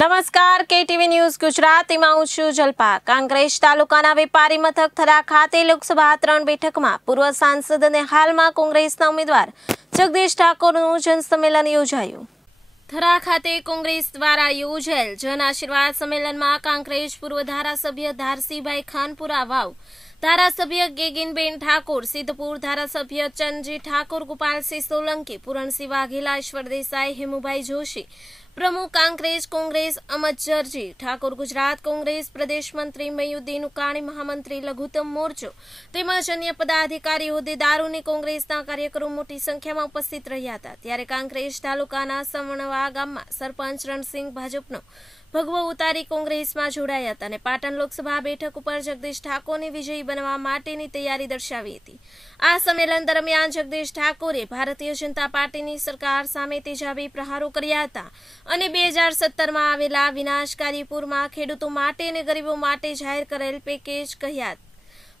નમસ્કાર KTV news ગુજરાતીમાં હું છું જલ્પા। કાંકરેજ તાલુકાના વેપારી મથક થરા ખાતે લોકસભા 3 બેઠકમાં પૂર્વ સાંસદ અને હાલમાં કોંગ્રેસના ઉમેદવાર જગદીશ ઠાકોરનું જનસંમેલન યોજાયું। થરા ખાતે કોંગ્રેસ દ્વારા યોજાયેલ જન આશીર્વાદ સંમેલનમાં કાંકરેજ પૂર્વ ધારાસભ્ય ધારસીભાઈ ખાનપુરા વાવ, ધારાસભ્ય ગેગીનબેન ઠાકોર સિદ્ધપુર, ધારાસભ્ય ચંદજી ઠાકોર, ગોપાલસિંહ સોલંકી, પૂરણસિંહ વાઘેલા, ઈશ્વર દેસાઈ, હેમુભાઈ જોશી, પ્રમુખ કાંકરેજ કોંગ્રેસ અમજરજી ઠાકોર, ગુજરાત કોંગ્રેસ પ્રદેશ મંત્રી મયુદ્દીન ઉકાણી, મહામંત્રી લઘુત્તમ મોરચો તેમજ અન્ય પદાધિકારી હોદ્દેદારોની કોંગ્રેસના કાર્યકરો મોટી સંખ્યામાં ઉપસ્થિત રહ્યા હતા। ત્યારે કાંકરેજ તાલુકાના સમણવા ગામમાં સરપંચ રણસિંહ ભાજપનો ભગવો ઉતારી કોંગ્રેસમાં જોડાયા હતા અને પાટણ લોકસભા બેઠક ઉપર જગદીશ ઠાકોરને વિજયી બનવા માટેની તૈયારી દર્શાવી હતી। આ સંમેલન દરમિયાન જગદીશ ઠાકોરે ભારતીય જનતા પાર્ટીની સરકાર સામે તેજાબી પ્રહારો કર્યા હતા અને 2017માં આવેલા વિનાશકારી પૂરમાં ખેડૂતો માટે અને ગરીબો માટે જાહેર કરેલ પેકેજ કહ્યા।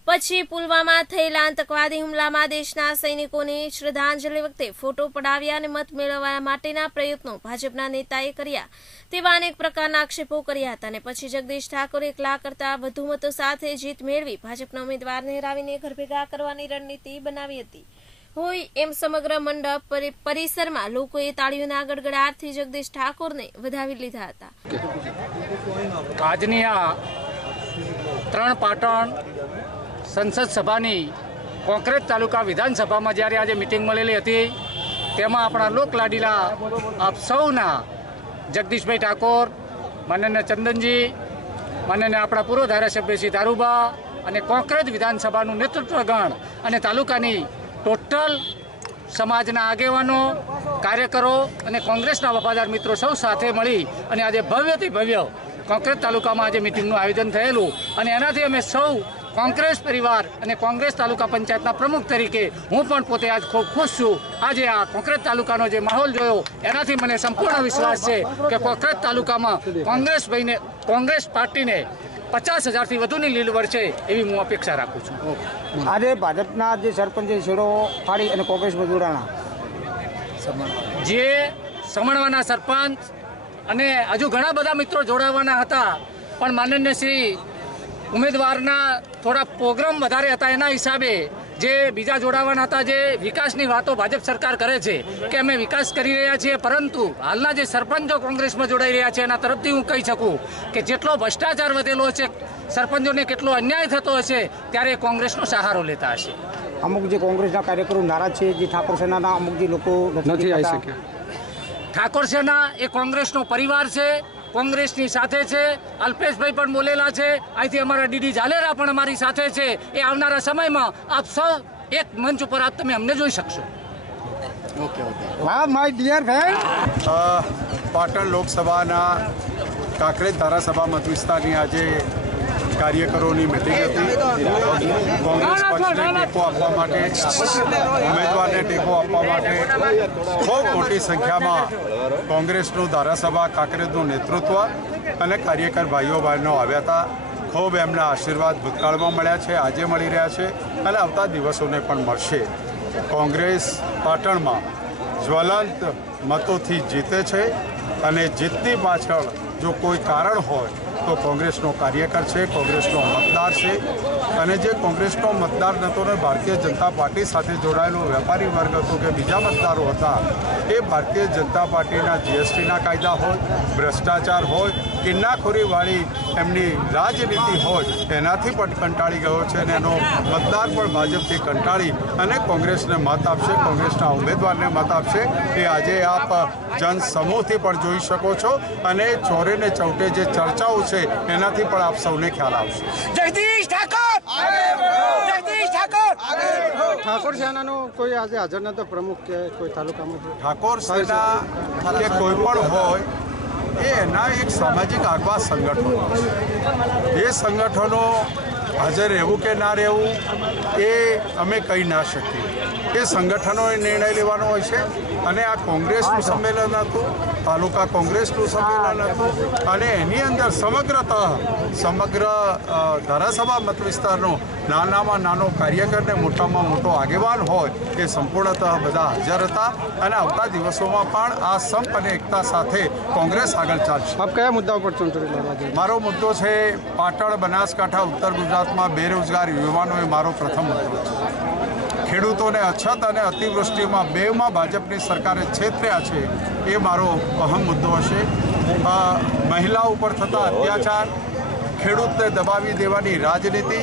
પછી પુલવામા થયેલા આતંકવાદી હુમલામાં દેશના સૈનિકોને શ્રદ્ધાંજલિ વખતે ફોટો પડાવ્યા અને મત મેળવવા માટેના પ્રયત્નો ભાજપના નેતાએ કર્યા તેવા અનેક પ્રકારના આક્ષેપો કર્યા હતા અને પછી જગદીશ ઠાકોર 1 લાખ કરતાં વધુ મતો સાથે જીત મેળવી ભાજપના ઉમેદવારને હરાવીને ઘર ભેગા કરવાની રણનીતિ બનાવી હતી। હોય એમ સમગ્ર મંડપ પરિસરમાં લોકોએ તાળીઓના ગડગડાટથી જગદીશ ઠાકોરને વધાવી લીધા હતા। આજની આ 3 પાટણ સંસદ સભાની કોંકરેજ તાલુકા વિધાનસભામાં જ્યારે આજે મિટિંગ મળેલી હતી તેમાં આપણા લોકલાડીલા આપ સૌના જગદીશભાઈ ઠાકોર, માનનીય ચંદનજી, માનનીય આપણા પૂર્વ ધારાસભ્ય શ્રી ધારુબા અને કોંકરેજ વિધાનસભાનું નેતૃત્વગણ અને તાલુકાની ટોટલ સમાજના આગેવાનો, કાર્યકરો અને કોંગ્રેસના વફાદાર મિત્રો સૌ સાથે મળી અને આજે ભવ્યથી ભવ્ય કોંકરેજ તાલુકામાં આજે મિટિંગનું આયોજન થયેલું અને એનાથી અમે સૌ કોંગ્રેસ પરિવાર અને કોંગ્રેસ તાલુકા પંચાયતના પ્રમુખ તરીકે હું પણ પોતે આજ ખૂબ ખુશ છું। આજે આ કોંકરેજ તાલુકાનો જે માહોલ જોયો એનાથી મને સંપૂર્ણ વિશ્વાસ છે કે કોંકરેજ તાલુકામાં કોંગ્રેસ પાર્ટીને 50,000થી વધુની લીડ મળશે એવી હું અપેક્ષા રાખું છું। આજે ભાજપના જે સરપંચે છેડો ફાડી અને કોંગ્રેસમાં જોડાણા, જે સમણવાના સરપંચ અને હજુ ઘણા બધા મિત્રો જોડાવાના હતા પણ માનનીય શ્રી ઉમેદવારના થોડા પ્રોગ્રામ વધારે હતા એના હિસાબે જે બીજા જોડાવાના હતા, જે વિકાસની વાતો ભાજપ સરકાર કરે છે કે અમે વિકાસ કરી રહ્યા છીએ, પરંતુ હાલના જે સરપંચો કોંગ્રેસમાં જોડાઈ રહ્યા છે એના તરફથી હું કહી શકું કે જેટલો ભ્રષ્ટાચાર વધેલો છે, સરપંચોને કેટલો અન્યાય થતો હશે ત્યારે કોંગ્રેસનો સહારો લેતા હશે। અમુક જે કોંગ્રેસના કાર્યકરો નારાજ છે, જે ઠાકોર સેનાના અમુક જે લોકો નથી આવી શક્યા। ઠાકોર સેના એ કોંગ્રેસનો પરિવાર છે, કોંગ્રેસની સાથે છે। અલ્પેશભાઈ પણ બોલેલા છે, અહીંથી અમારા ડીડી ઝાલેરા પણ અમારી સાથે છે। એ આવનારા સમયમાં આપ સૌ એક મંચ ઉપર આપ તમે અમને જોઈ શકશો। વાહ માય ડિયર ફ્રેન્ડ। પાટણ લોકસભાના કાંકરેજ ધારાસભા મત વિસ્તારની આજે કાર્યકરોની મિટિંગ હતી। કોંગ્રેસ પક્ષને ટેકો આપવા માટે, ઉમેદવારને ટેકો આપવા માટે ખૂબ મોટી સંખ્યામાં કોંગ્રેસનું ધારાસભા કાંકરેજનું નેતૃત્વ અને કાર્યકર ભાઈઓ બહેનો આવ્યા હતા। ખૂબ એમના આશીર્વાદ ભૂતકાળમાં મળ્યા છે, આજે મળી રહ્યા છે અને આવતા દિવસોને પણ મળશે। કોંગ્રેસ પાટણમાં જ્વલંત મતોથી જીતે છે અને જીતની પાછળ જો કોઈ કારણ હોય તો કોંગ્રેસનો કાર્યકર છે, કોંગ્રેસનો મતદાર છે અને જે કોંગ્રેસનો મતદાર નહોતો ને ભારતીય જનતા પાર્ટી સાથે જોડાયેલો વેપારી વર્ગ હતો કે બીજા મતદારો હતા, એ ભારતીય જનતા પાર્ટીના GSTના કાયદા હોય, ભ્રષ્ટાચાર હોય, કિન્નાખોરીવાળી એમની રાજનીતિ હોય એનાથી પણ કંટાળી ગયો છે અને એનો મતદાર પણ ભાજપથી કંટાળી અને કોંગ્રેસને મત આપશે, કોંગ્રેસના ઉમેદવારને મત આપશે। એ આજે આપ જનસમૂહથી પણ જોઈ શકો છો અને ચોરે ને ચૌટે જે ચર્ચાઓ છે એનાથી પણ આપ સૌને ખ્યાલ આવશે। જગદીશ ઠાકોર, જગદીશ ઠાકોર। ઠાકોર સેનાનો કોઈ આજે હાજર નતો, પ્રમુખ કે કોઈ તાલુકામાં ઠાકોર સેના કે કોઈ પણ હોય એ એના એક સામાજિક આગવા સંગઠનો છે। એ સંગઠનો હાજર રહેવું કે ના રહેવું એ અમે કહી ના શકીએ। એ સંગઠનોએ નિર્ણય લેવાનો હોય છે અને આ કોંગ્રેસનું સંમેલન હતું, તાલુકા કોંગ્રેસનું સંમેલન હતું અને એની અંદર સમગ્ર ધારાસભા મત વિસ્તારનો નાનામાં નાનો કાર્યકરને મોટામાં મોટો આગેવાન હોય એ સંપૂર્ણતઃ બધા હાજર હતા અને આવતા દિવસોમાં પણ આ સંપ અને એકતા સાથે કોંગ્રેસ આગળ ચાલશે. આપ કયા મુદ્દા ઉપર ચૂંટણી લડવા જઈ? મારો મુદ્દો છે પાટણ, બનાસકાંઠા, ઉત્તર ગુજરાતમાં બેરોજગાર યુવાનો એ મારો પ્રથમ મુદ્દો છે. ખેડૂતોને અછત અને અતિવૃષ્ટિમાં બેમાં ભાજપની સરકારે છેતર્યા છે એ મારો અહમ મુદ્દો હશે. મહિલાઓ ઉપર થતા અત્યાચાર, ખેડૂતને દબાવી દેવાની રાજનીતિ,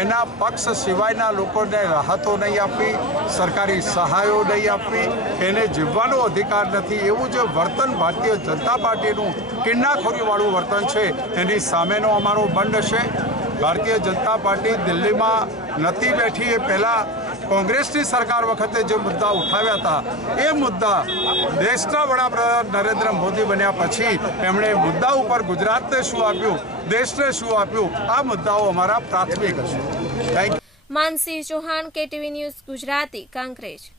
એના પક્ષ સિવાયના લોકોને રાહતો નહીં આપવી, સરકારી સહાયો નહીં આપવી, એને જીવવાનો અધિકાર નથી, એવું જે વર્તન ભારતીય જનતા પાર્ટીનું કિન્નાખોરીવાળું વર્તન છે એની સામેનો અમારો બંધ છે. ભારતીય જનતા પાર્ટી દિલ્હીમાં નથી બેઠી એ પહેલાં કોંગ્રેસની સરકાર વખતે જે મુદ્દા ઉઠાવ્યા હતા એ મુદ્દા દેશના વડાપ્રધાન નરેન્દ્ર મોદી બન્યા પછી એમણે મુદ્દા ઉપર ગુજરાતને શું આપ્યું, દેશને શું આપ્યું, આ મુદ્દાઓ અમારા પ્રાથમિક હશે. Thank you. Mansi Chauhan, KTV news Gujarati, Kankrej.